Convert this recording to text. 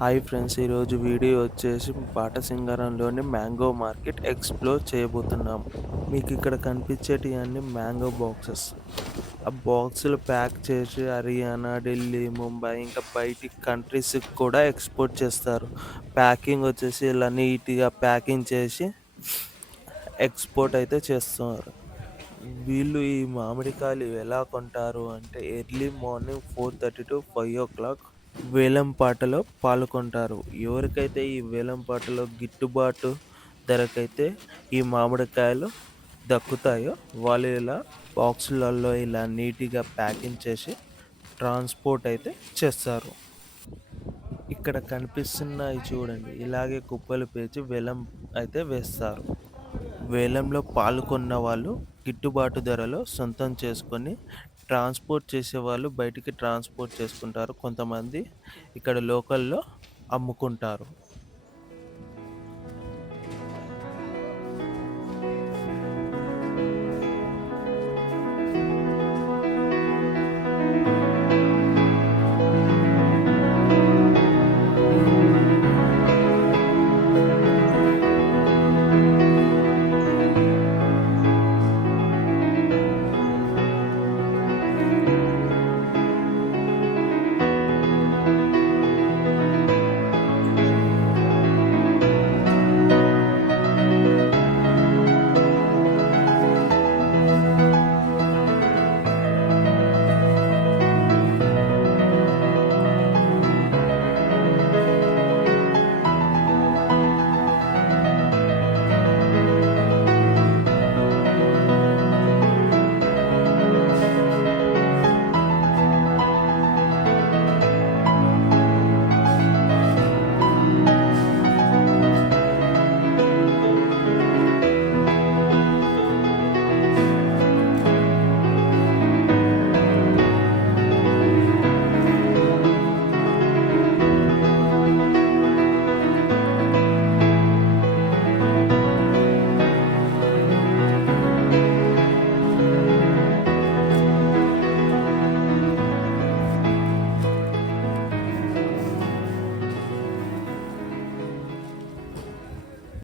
Hi friends, ఈరోజు video వచ్చేసి బాటసింగారంలోని mango market explore చేయబోతున్నాం. మీకు ఇక్కడ కనిపించేటివి అన్ని మ్యాంగో బాక్సెస్. ఆ బాక్సులు ప్యాక్ చేసి హర్యానా, ఢిల్లీ, ముంబై ఇంకా బయటి కంట్రీస్కి కూడా ఎక్స్పోర్ట్ చేస్తారు. ప్యాకింగ్ వచ్చేసి ఇలా నీట్గా ప్యాకింగ్ చేసి ఎక్స్పోర్ట్ అయితే చేస్తున్నారు. వీళ్ళు ఈ మామిడికాయలు ఎలా కొంటారు అంటే ఎర్లీ మార్నింగ్ 4:30 to 5 o'clock వేలం పాటలో పాల్గొంటారు. ఎవరికైతే ఈ వేలం పాటలో గిట్టుబాటు ధరకైతే ఈ మామిడికాయలు దక్కుతాయో వాళ్ళు ఇలా బాక్సులలో ఇలా నీట్గా ప్యాకింగ్ చేసి ట్రాన్స్పోర్ట్ అయితే చేస్తారు. ఇక్కడ కనిపిస్తున్నాయి చూడండి, ఇలాగే కుప్పలు పేర్చి వేలం అయితే వేస్తారు. వేలంలో పాల్గొన్న వాళ్ళు గిట్టుబాటు ధరలో సొంతం చేసుకొని ట్రాన్స్పోర్ట్ చేసేవాళ్ళు బయటికి ట్రాన్స్పోర్ట్ చేసుకుంటారు. కొంతమంది ఇక్కడ లోకల్లో అమ్ముకుంటారు.